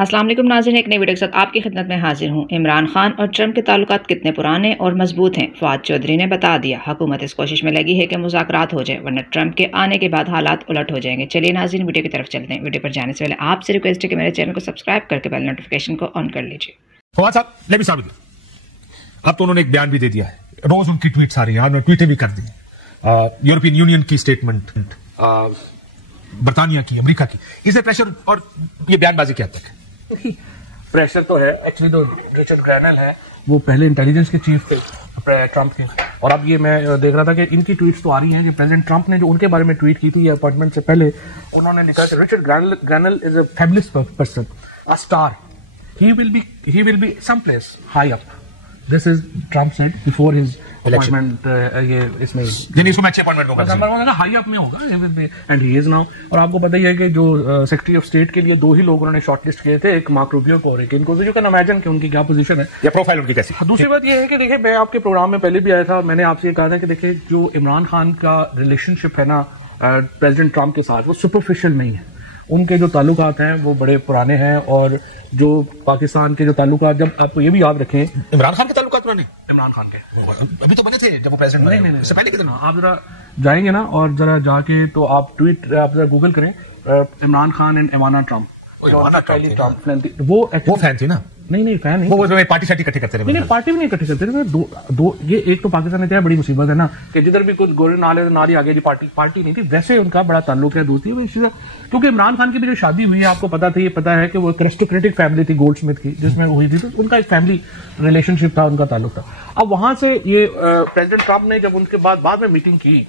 अस्सलाम वालेकुम नाज़रीन, एक नई वीडियो के साथ आपकी खिदमत में हाजिर हूँ। इमरान खान और ट्रंप के ताल्लुकात कितने पुराने और मजबूत हैं, फवाद चौधरी ने बता दिया। हुकूमत इस कोशिश में लगी है कि मुज़ाकरात हो जाए, वरना ट्रंप के आने के बाद हालात उलट हो जाएंगे। चलिए नाज़रीन, वीडियो की तरफ चलते हैं। वीडियो पर जाने से पहले आपसे रिक्वेस्ट है कि मेरे चैनल को सब्सक्राइब करके बेल नोटिफिकेशन को ऑन कर लीजिए। फवाद साहब, let me start with you. अब तो उन्होंने एक बयान भी दे दिया है, रोज उनकी ट्वीट्स आ रही हैं, आपने ट्वीटें भी कर दी। यूरोपियन यूनियन की स्टेटमेंट, बर्तानिया की, अमेरिका की, इसे प्रेशर और ये बयानबाजी क्या तक है? प्रेशर तो है। एक्चुअली तो रिचर्ड ग्रैनल है, वो पहले इंटेलिजेंस के चीफ थे ट्रंप के, और अब ये मैं देख रहा था कि इनकी ट्वीट्स तो आ रही हैं कि प्रेसिडेंट ट्रंप ने जो उनके बारे में ट्वीट की थी ये अपॉइंटमेंट से पहले, उन्होंने लिखा कि Richard Grenell is a fabulous person, a star, he will be someplace high up. This is Trump said before his appointment. ये इसमें इसको मैं अच्छे अपॉइंटमेंट दूंगा, हाई अप में होगा, एंड ही इज नाउ। और आपको पता ही है कि जो सेक्रेटरी ऑफ स्टेट के लिए दो ही लोग उन्होंने शॉर्टलिस्ट किए थे, एक मार्क रूबियो को और एक इनको। यू कैन इमेजिन कि उनकी क्या पोजीशन है या प्रोफाइल उनकी कैसी। दूसरी बात ये है कि देखिए, मैं आपके प्रोग्राम में पहले भी आया था, मैंने आपसे ये कहा था कि देखिए जो इमरान खान का रिलेशनशिप है ना प्रेसिडेंट ट्रंप के साथ, वो सुपरफिशियल नहीं है। उनके जो ताल्लुकात हैं वो बड़े पुराने हैं, और जो पाकिस्तान के जो ताल्लुकात, जब आप ये भी याद रखें, इमरान खान के ताल्लुकात पुराने, इमरान खान के अभी तो बने थे जब वो प्रेसिडेंट बने। नहीं, उससे पहले कितना? आप जरा जाएंगे ना और जरा जाके तो आप जरा गूगल करें इमरान खान एंड इवाना ट्रंप। वो फैन थी ना? नहीं फैन नहीं, वो पार्टी शार्टी इकट्ठे करते रहे। नहीं, पार्टी भी नहीं इकट्ठे करते रहे। दो ये एक तो पाकिस्तान में क्या बड़ी मुसीबत है ना कि जिधर भी कुछ गोरे नाले नारी आ गया जी, पार्टी नहीं थी। वैसे उनका बड़ा ताल्लुक है दोस्ती, क्योंकि इमरान खान की भी जो शादी हुई है, आपको पता था, ये पता है कि वो एरिस्टोक्रेटिक फैमिली थी गोल्डस्मिथ की, जिसमें हुई थी, तो उनका एक फैमिली रिलेशनशिप था, उनका ताल्लुक था। अब वहां से ये प्रेसिडेंट ट्रंप ने जब उनके बाद में मीटिंग की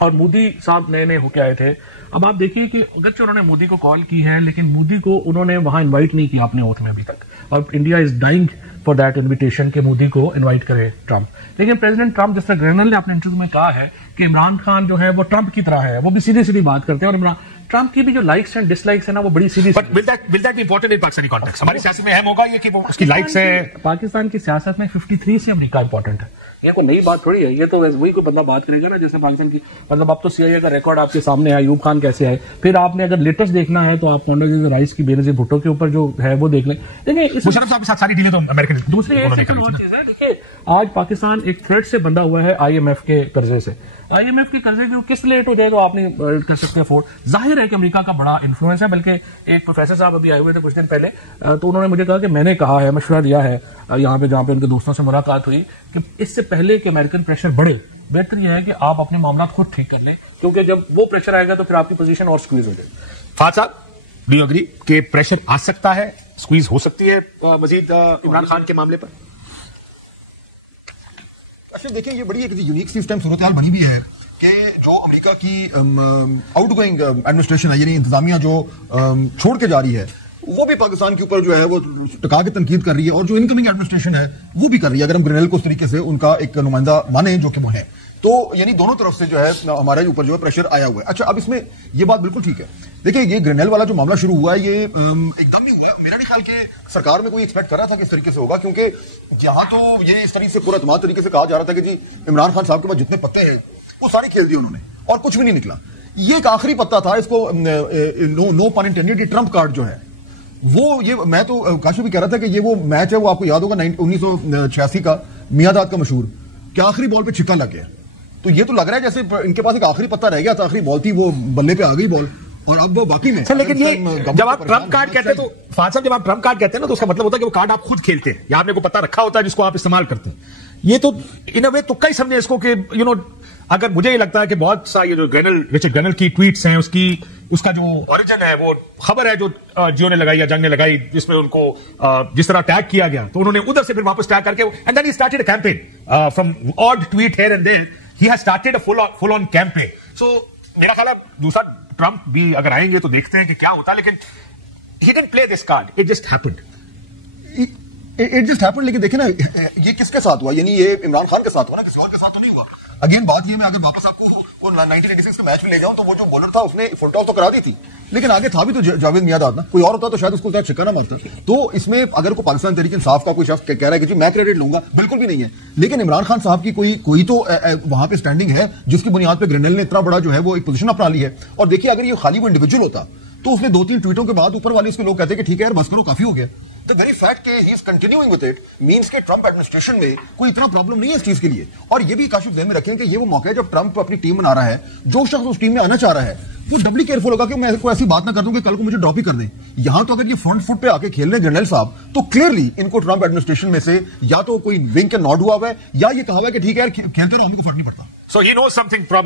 और मोदी साहब नए होके आए थे, अब आप देखिए कि अगरचे उन्होंने मोदी को कॉल की है, लेकिन मोदी को उन्होंने वहां इनवाइट नहीं किया अपने ओथ में अभी तक, और India is dying for that invitation कि मोदी को इनवाइट करे ट्रंप। लेकिन प्रेसिडेंट ट्रंप, जिस तरह ग्रैनल ने अपने इंटरव्यू में कहा है कि इमरान खान जो है वो ट्रंप की तरह है, वो भी सीधी बात करते हैं, और इमरान ट्रंप की भी जो लाइक्स एंड डिसलाइक्स है ना, वो बड़ी सीधी। But will that be important in Pakistani context? हमारी सियासत में अहम होगा ये कि वो उसकी लाइक्स है। पाकिस्तान की सियासत में 53 से अमेरिका इंपॉर्टेंट है, ये कोई नई बात थोड़ी है। ये तो वही कोई बंदा बात करेगा ना, जैसे पाकिस्तान की, मतलब अब तो सीआईए का रिकॉर्ड आपके सामने है, अयूब खान कैसे है। फिर आपने अगर लेटेस्ट देखना है तो आप कॉन्डोलेज़ा राइस की, बेनज़ीर भुट्टो के ऊपर जो है वो देख लें। देखिए, मुशर्रफ साहब के साथ सारी डीलें तो अमेरिकन। दूसरी एक और चीज है, देखिए आज पाकिस्तान एक थ्रेड से बंधा हुआ है आईएमएफ के कर्जे से। आईएमएफ के कर्जे की किस्त लेट हो जाए तो आप नहीं कर सकते अफोर्ड। जाहिर है कि अमेरिका का बड़ा इन्फ्लुएंस है, बल्कि एक प्रोफेसर साहब अभी आए हुए थे कुछ दिन पहले, तो उन्होंने मुझे कहा कि मैंने कहा है, मशवरा दिया है यहाँ पे, जहाँ पे उनके दोस्तों से मुलाकात हुई, कि इससे पहले कि अमेरिकन प्रेशर बढ़े, बेहतर यह है कि आप अपने मामला खुद ठीक कर लें, क्योंकि जब वो प्रेशर आएगा तो फिर आपकी पोजीशन और स्क्वीज हो जाएगी। फवाद साहब, डू यू एग्री कि प्रेशर आ सकता है, स्क्वीज हो सकती है मजीद इमरान खान के मामले पर? अच्छा देखिए, ये बड़ी एक यूनिक सी इस टाइम सूरत हाल बनी भी है कि जो अमेरिका की आउटगोइंग एडमिनिस्ट्रेशन है, यानी इंतजामिया जो छोड़ के जा रही है, वो भी पाकिस्तान के ऊपर जो है वो टका के तनकीद कर रही है, और जो इनकमिंग एडमिनिस्ट्रेशन है वो भी कर रही है, अगर हम ग्रेनल को उस तरीके से उनका एक नुमाइंदा माने जो कि वो है, तो यानी दोनों तरफ से जो है हमारे ऊपर जो है प्रेशर आया हुआ है। अच्छा, अब इसमें ये बात बिल्कुल ठीक है। देखिए, ये ग्रेनल वाला जो मामला शुरू हुआ है, ये एकदम नहीं हुआ है। मेरा नहीं ख्याल कि सरकार में कोई एक्सपेक्ट कर रहा था कि इस तरीके से होगा, क्योंकि जहां तो ये इस तरीके से पूरा तरीके से कहा जा रहा था कि जी इमरान खान साहब के पास जितने पत्ते हैं वो सारे खेल दिए उन्होंने, और कुछ भी नहीं निकला। ये एक आखिरी पत्ता था, इसको नो पन इंटेंडेड, ट्रंप कार्ड जो है वो, ये मैं तो काशी भी कह रहा था कि ये वो मैच है, वो आपको याद होगा 1986 का मियादाद का मशहूर, कि आखिरी बॉल पे छिक्का लग गया। तो ये तो लग रहा है जैसे इनके पास एक आखिरी पत्ता रह गया था, आखिरी बॉल थी, वो बल्ले पे आ गई बॉल, और अब वो बाकी में। लेकिन ये जब आप ट्रंप कार्ड कहते हैं तो फवाद साहब, जब आप ट्रंप कार्ड कहते हैं ना, तो उसका मतलब होता है कि वो कार्ड आप खुद खेलते हैं, या आपने को पता रखा होता है जिसको आप इस्तेमाल करते हैं। ये तो इन अ वे तुक्का ही समझे इसको कि अगर मुझे ये लगता है कि बहुत सा ये जो रिचर्ड ग्रैनल की ट्वीट्स हैं, उसका जो ओरिजिन है, वो खबर है जो जियो ने लगाई या जंग ने लगाई, जिसमें उनको जिस तरह टैग किया गया, तो उन्होंने उधर से फिर वापस टैग करके, and then he started a campaign from odd tweet here and there, he has started a full on campaign. So मेरा ख्याल है दूसरा ट्रंप भी अगर आएंगे तो देखते हैं कि क्या होता है, लेकिन he didn't play this card, it just happened. लेकिन देखिए ना, ये किसके साथ हुआ, यानी ये इमरान खान के साथ हुआ ना, किसी और के साथ तो नहीं हुआ। अगेन बात ये, मैं अगर वापस आपको वो 1986 के मैच में ले जाऊं, तो वो जो बॉलर था उसने फुल टॉस तो करा दी थी, लेकिन आगे था भी तो जावेद मियादाद ना, कोई और होता तो शायद उसको छिक्का ना मारता। तो इसमें अगर कोई पाकिस्तान तहरीक इंसाफ का कोई शख्स कह रहा है कि जी मैं क्रेडिट लूंगा, बिल्कुल भी नहीं है। लेकिन इमरान खान साहब की कोई तो वहां पे स्टैंडिंग है, जिसकी बुनियाद पे ग्रेनल ने इतना बड़ा जो है वो एक पोजीशन अपना ली है। और देखिए, अगर ये खाली वो इंडिविजुअल होता तो उसने 2-3 ट्वीटों के बाद ऊपर वाले उसके लोग कहते हैं कि ठीक है यार बस करो, काफी हो गया। द वेरी फैक्ट के he is continuing with it means के ट्रंप एडमिनिस्ट्रेशन में कोई इतना प्रॉब्लम नहीं है इस चीज के लिए। और ये भी काशिफ ध्यान में रखें कि ये वो मौका है जब ट्रंप अपनी टीम बना रहा है, जो शख्स उस टीम में आना चाह रहा है वो डबली केयरफुल होगा कि मैं कोई ऐसी बात ना कर दूं कि कल को मुझे ड्रॉप ही कर दें। यहां तो अगर ये फ्रंट फुट पे आके खेल रहे हैं जनरल साहब, तो क्लियरली इनको ट्रंप एडमिनिस्ट्रेशन में से या तो कोई विंक एंड नॉड हुआ है या ये कहा हुआ है कि ठीक है यार खेलते रहो, हमें को फर्क नहीं पड़ता। So he knows something probably.